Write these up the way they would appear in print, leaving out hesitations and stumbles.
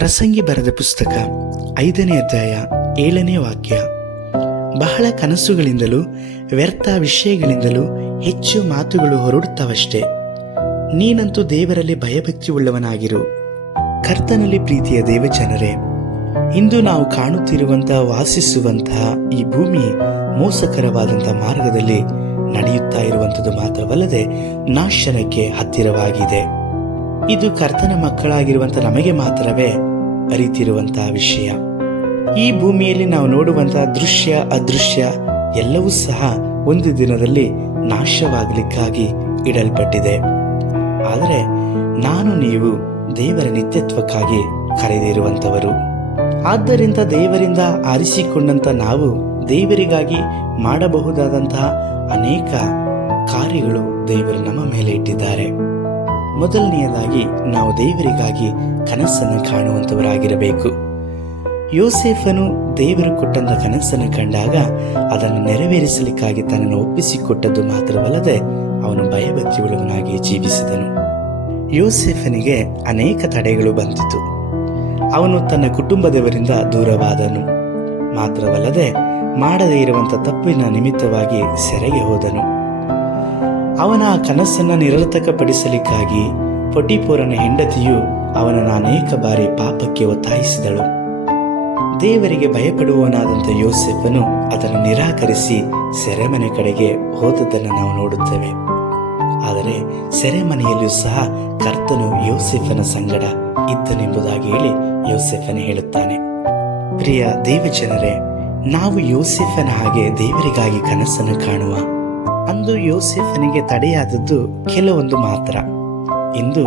ಪ್ರಸಂಗಿ ಬರೆದ ಪುಸ್ತಕ 5ನೇ ಅಧ್ಯಾಯ 7ನೇ ವಾಕ್ಯ. ಬಹಳ ಕನಸುಗಳಿಂದಲೂ ವ್ಯರ್ಥ ವಿಷಯಗಳಿಂದಲೂ ಹೆಚ್ಚು ಮಾತುಗಳು ಹೊರಡುತ್ತವಷ್ಟೇ. ನೀನಂತೂ ದೇವರಲ್ಲಿ ಭಯಭಕ್ತಿ ಉಳ್ಳವನಾಗಿರು. ಕರ್ತನಲ್ಲಿ ಪ್ರೀತಿಯ ದೇವಜನರೇ, ಇಂದು ನಾವು ಕಾಣುತ್ತಿರುವಂತಹ ವಾಸಿಸುವಂತಹ ಈ ಭೂಮಿ ಮೋಸಕರವಾದಂತಹ ಮಾರ್ಗದಲ್ಲಿ ನಡೆಯುತ್ತಾ ಇರುವಂಥದ್ದು ಮಾತ್ರವಲ್ಲದೆ ನಾಶನಕ್ಕೆ ಹತ್ತಿರವಾಗಿದೆ. ಇದು ಕರ್ತನ ಮಕ್ಕಳಾಗಿರುವಂಥ ನಮಗೆ ಮಾತ್ರವೇ ಅರಿತಿರುವಂತಹ ವಿಷಯ. ಈ ಭೂಮಿಯಲ್ಲಿ ನಾವು ನೋಡುವಂತಹ ದೃಶ್ಯ ಅದೃಶ್ಯ ಎಲ್ಲವೂ ಸಹ ಒಂದು ದಿನದಲ್ಲಿ ನಾಶವಾಗಲಿಕ್ಕಾಗಿ ಇಡಲ್ಪಟ್ಟಿದೆ. ಆದರೆ ನಾನು ನೀವು ದೇವರ ನಿತ್ಯತ್ವಕ್ಕಾಗಿ ಕರೆದಿರುವಂಥವರು. ಆದ್ದರಿಂದ ದೇವರಿಂದ ಆರಿಸಿಕೊಂಡಂತ ನಾವು ದೇವರಿಗಾಗಿ ಮಾಡಬಹುದಾದಂತಹ ಅನೇಕ ಕಾರ್ಯಗಳು ದೇವರು ನಮ್ಮ ಮೇಲೆ ಇಟ್ಟಿದ್ದಾರೆ. ಮೊದಲನೆಯದಾಗಿ ನಾವು ದೇವರಿಗಾಗಿ ಕನಸನ್ನು ಕಾಣುವಂಥವರಾಗಿರಬೇಕು. ಯೋಸೇಫನು ದೇವರು ಕೊಟ್ಟಂತ ಕನಸನ್ನು ಕಂಡಾಗ ಅದನ್ನು ನೆರವೇರಿಸಲಿಕ್ಕಾಗಿ ತನ್ನನ್ನು ಒಪ್ಪಿಸಿಕೊಟ್ಟದ್ದು ಮಾತ್ರವಲ್ಲದೆ ಅವನು ಭಯಭಕ್ತಿಯುಳ್ಳವನಾಗಿ ಜೀವಿಸಿದನು. ಯೋಸೇಫನಿಗೆ ಅನೇಕ ತಡೆಗಳು ಬಂದಿತು. ಅವನು ತನ್ನ ಕುಟುಂಬದವರಿಂದ ದೂರವಾದನು. ಮಾತ್ರವಲ್ಲದೆ ಮಾಡದೇ ಇರುವಂಥ ತಪ್ಪಿನ ನಿಮಿತ್ತವಾಗಿ ಸೆರೆಗೆ ಹೋದನು. ಅವನ ಆ ಕನಸನ್ನು ನಿರರ್ಥಕಪಡಿಸಲಿಕ್ಕಾಗಿ ಪೊಟಿಫೋರನ ಹೆಂಡತಿಯು ಅವನನ್ನು ಅನೇಕ ಬಾರಿ ಪಾಪಕ್ಕೆ ಒತ್ತಾಯಿಸಿದಳು. ದೇವರಿಗೆ ಭಯಪಡುವವನಾದಂಥ ಯೋಸೇಫನು ಅದನ್ನು ನಿರಾಕರಿಸಿ ಸೆರೆಮನೆ ಕಡೆಗೆ ಹೋದದ್ದನ್ನು ನಾವು ನೋಡುತ್ತೇವೆ. ಆದರೆ ಸೆರೆಮನೆಯಲ್ಲಿಯೂ ಸಹ ಕರ್ತನು ಯೋಸೇಫನ ಸಂಗಡ ಇದ್ದನೆಂಬುದಾಗಿ ಹೇಳಿ ಯೋಸೇಫನು ಹೇಳುತ್ತಾನೆ. ಪ್ರಿಯ ದೇವಜನರೇ, ನಾವು ಯೋಸೇಫನ ಹಾಗೆ ದೇವರಿಗಾಗಿ ಕನಸನ್ನು ಕಾಣುವ. ಅಂದು ಯೋಸೇಫನಿಗೆ ತಡೆಯಾದದ್ದು ಕೆಲವೊಂದು ಮಾತ್ರ. ಇಂದು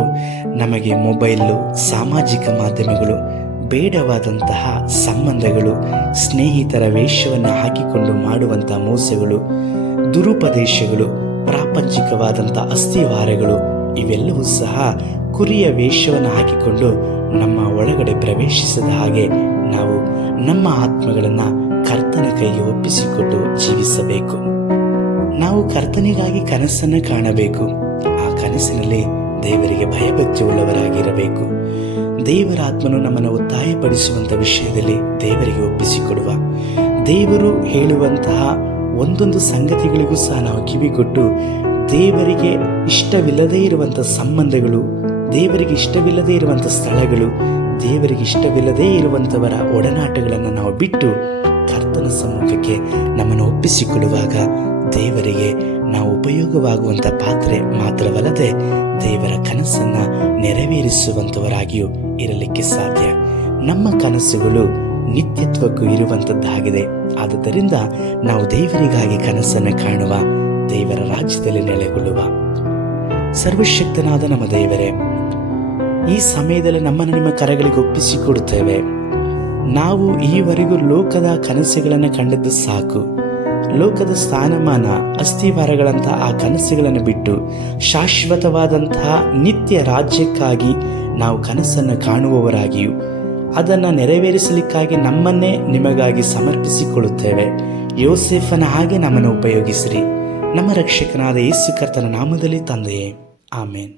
ನಮಗೆ ಮೊಬೈಲು, ಸಾಮಾಜಿಕ ಮಾಧ್ಯಮಗಳು, ಬೇಡವಾದಂತಹ ಸಂಬಂಧಗಳು, ಸ್ನೇಹಿತರ ವೇಷವನ್ನು ಹಾಕಿಕೊಂಡು ಮಾಡುವಂತಹ ಮೋಸಗಳು, ದುರುಪದೇಶಗಳು, ಪ್ರಾಪಂಚಿಕವಾದಂಥ ಅಸ್ಥಿವಾರಗಳು ಇವೆಲ್ಲವೂ ಸಹ ಕುರಿಯ ವೇಷವನ್ನು ಹಾಕಿಕೊಂಡು ನಮ್ಮ ಒಳಗಡೆ ಪ್ರವೇಶಿಸದ ಹಾಗೆ ನಾವು ನಮ್ಮ ಆತ್ಮಗಳನ್ನು ಕರ್ತನ ಕೈಗೆ ಒಪ್ಪಿಸಿಕೊಟ್ಟು ಜೀವಿಸಬೇಕು. ನಾವು ಕರ್ತನಿಗಾಗಿ ಕನಸನ್ನು ಕಾಣಬೇಕು. ಆ ಕನಸಿನಲ್ಲಿ ದೇವರಿಗೆ ಭಯಭಕ್ತಿ ಉಳ್ಳವರಾಗಿರಬೇಕು. ದೇವರ ಆತ್ಮನು ನಮ್ಮನ್ನು ಒತ್ತಾಯಪಡಿಸುವಂಥ ವಿಷಯದಲ್ಲಿ ದೇವರಿಗೆ ಒಪ್ಪಿಸಿಕೊಡುವ. ದೇವರು ಹೇಳುವಂತಹ ಒಂದೊಂದು ಸಂಗತಿಗಳಿಗೂ ಸಹ ನಾವು ಕಿವಿಗೊಟ್ಟು ದೇವರಿಗೆ ಇಷ್ಟವಿಲ್ಲದೇ ಇರುವಂಥ ಸಂಬಂಧಗಳು, ದೇವರಿಗೆ ಇಷ್ಟವಿಲ್ಲದೇ ಇರುವಂಥ ಸ್ಥಳಗಳು, ದೇವರಿಗೆ ಇಷ್ಟವಿಲ್ಲದೇ ಇರುವಂಥವರ ಒಡನಾಟಗಳನ್ನು ನಾವು ಬಿಟ್ಟು ಕರ್ತನ ಸಮ್ಮುಖಕ್ಕೆ ನಮ್ಮನ್ನು ಒಪ್ಪಿಸಿಕೊಡುವಾಗ ದೇವರಿಗೆ ನಾವು ಉಪಯೋಗವಾಗುವಂಥ ಪಾತ್ರೆ ಮಾತ್ರವಲ್ಲದೆ ದೇವರ ಕನಸನ್ನು ನೆರವೇರಿಸುವಂಥವರಾಗಿಯೂ ಇರಲಿಕ್ಕೆ ಸಾಧ್ಯ. ನಮ್ಮ ಕನಸುಗಳು ನಿತ್ಯತ್ವಕ್ಕೂ ಇರುವಂಥದ್ದಾಗಿದೆ. ಆದುದರಿಂದ ನಾವು ದೇವರಿಗಾಗಿ ಕನಸನ್ನು ಕಾಣುವ, ದೇವರ ರಾಜ್ಯದಲ್ಲಿ ನೆಲೆಗೊಳ್ಳುವ. ಸರ್ವಶಕ್ತನಾದ ನಮ್ಮ ದೇವರೇ, ಈ ಸಮಯದಲ್ಲಿ ನಮ್ಮನ್ನು ನಿಮ್ಮ ಕರಗಳಿಗೆ ಒಪ್ಪಿಸಿಕೊಡುತ್ತೇವೆ. ನಾವು ಈವರೆಗೂ ಲೋಕದ ಕನಸುಗಳನ್ನು ಕಂಡದ್ದು ಸಾಕು. ಲೋಕದ ಸ್ಥಾನಮಾನ, ಅಸ್ಥಿವಾರಗಳಂತಹ ಆ ಕನಸುಗಳನ್ನು ಬಿಟ್ಟು ಶಾಶ್ವತವಾದಂತಹ ನಿತ್ಯ ರಾಜ್ಯಕ್ಕಾಗಿ ನಾವು ಕನಸನ್ನು ಕಾಣುವವರಾಗಿಯೂ ಅದನ್ನು ನೆರವೇರಿಸಲಿಕ್ಕಾಗಿ ನಮ್ಮನ್ನೇ ನಿಮಗಾಗಿ ಸಮರ್ಪಿಸಿಕೊಳ್ಳುತ್ತೇವೆ. ಯೋಸೇಫನ ಹಾಗೆ ನಮ್ಮನ್ನು ಉಪಯೋಗಿಸಿರಿ. ನಮ್ಮ ರಕ್ಷಕನಾದ ಯೇಸು ಕರ್ತನ ನಾಮದಲ್ಲಿ ತಂದೆಯೇ, ಆಮೇನ್.